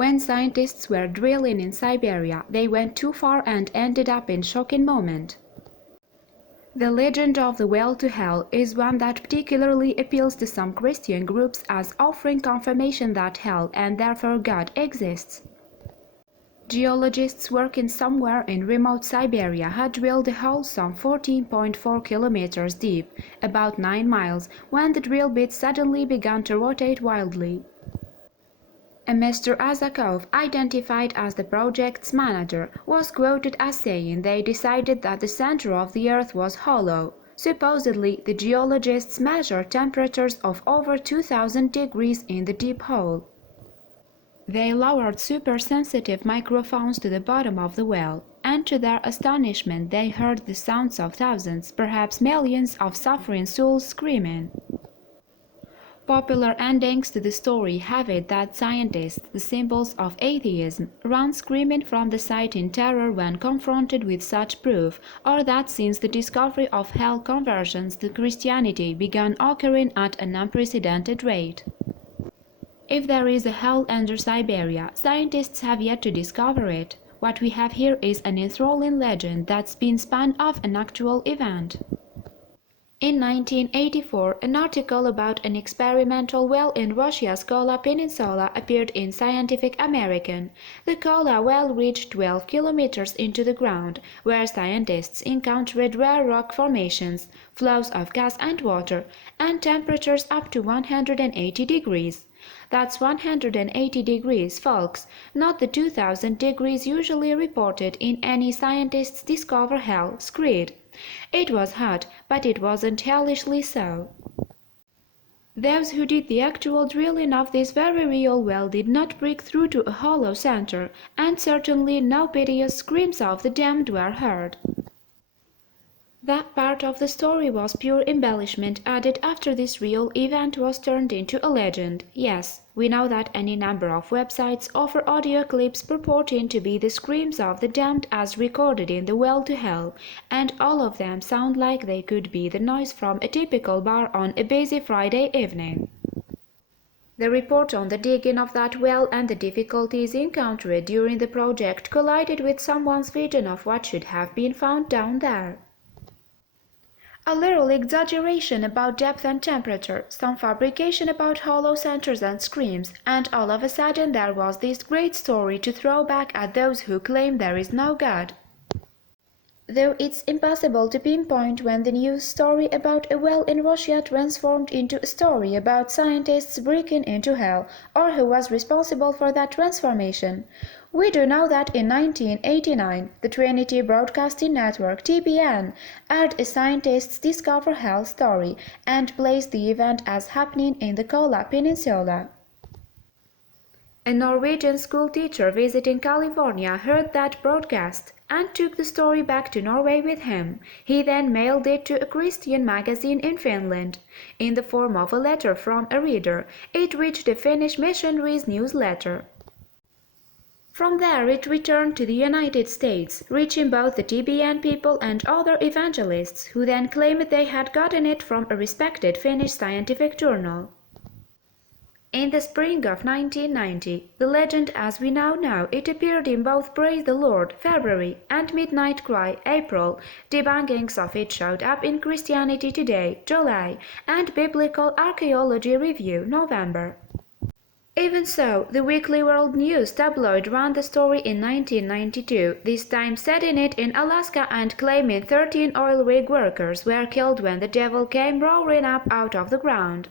When scientists were drilling in Siberia, they went too far and ended up in a shocking moment. The legend of the well to hell is one that particularly appeals to some Christian groups as offering confirmation that hell and therefore God exists. Geologists working somewhere in remote Siberia had drilled a hole some 14.4 kilometers deep, about 9 miles, when the drill bit suddenly began to rotate wildly. A Mr. Azakov, identified as the project's manager, was quoted as saying they decided that the center of the Earth was hollow. Supposedly, the geologists measured temperatures of over 2000 degrees in the deep hole. They lowered super-sensitive microphones to the bottom of the well, and to their astonishment they heard the sounds of thousands, perhaps millions of suffering souls screaming. Popular endings to the story have it that scientists, the symbols of atheism, run screaming from the site in terror when confronted with such proof, or that since the discovery of hell conversions to Christianity began occurring at an unprecedented rate. If there is a hell under Siberia, scientists have yet to discover it. What we have here is an enthralling legend that's been spun off an actual event. In 1984, an article about an experimental well in Russia's Kola Peninsula appeared in Scientific American. The Kola well reached 12 kilometers into the ground, where scientists encountered rare rock formations, flows of gas and water, and temperatures up to 180 degrees. That's 180 degrees, folks, not the 2000 degrees usually reported in any Scientists Discover Hell screed. It was hot, but it wasn't hellishly so. Those who did the actual drilling of this very real well did not break through to a hollow center, and certainly no piteous screams of the damned were heard. That part of the story was pure embellishment added after this real event was turned into a legend. Yes, we know that any number of websites offer audio clips purporting to be the screams of the damned as recorded in the well to hell, and all of them sound like they could be the noise from a typical bar on a busy Friday evening. The report on the digging of that well and the difficulties encountered during the project collided with someone's vision of what should have been found down there. A little exaggeration about depth and temperature, some fabrication about hollow centers and screams, and all of a sudden there was this great story to throw back at those who claim there is no God. Though it's impossible to pinpoint when the news story about a well in Russia transformed into a story about scientists breaking into hell, or who was responsible for that transformation. We do know that in 1989, the Trinity Broadcasting Network (TBN) aired a Scientists Discover Hell story and placed the event as happening in the Kola Peninsula. A Norwegian school teacher visiting California heard that broadcast and took the story back to Norway with him. He then mailed it to a Christian magazine in Finland. In the form of a letter from a reader, it reached a Finnish missionary's newsletter. From there it returned to the United States, reaching both the TBN people and other evangelists, who then claimed they had gotten it from a respected Finnish scientific journal. In the spring of 1990, the legend as we now know it appeared in both Praise the Lord, February, and Midnight Cry, April. Debunkings of it showed up in Christianity Today, July, and Biblical Archaeology Review, November. Even so, the Weekly World News tabloid ran the story in 1992, this time setting it in Alaska and claiming 13 oil rig workers were killed when the devil came roaring up out of the ground.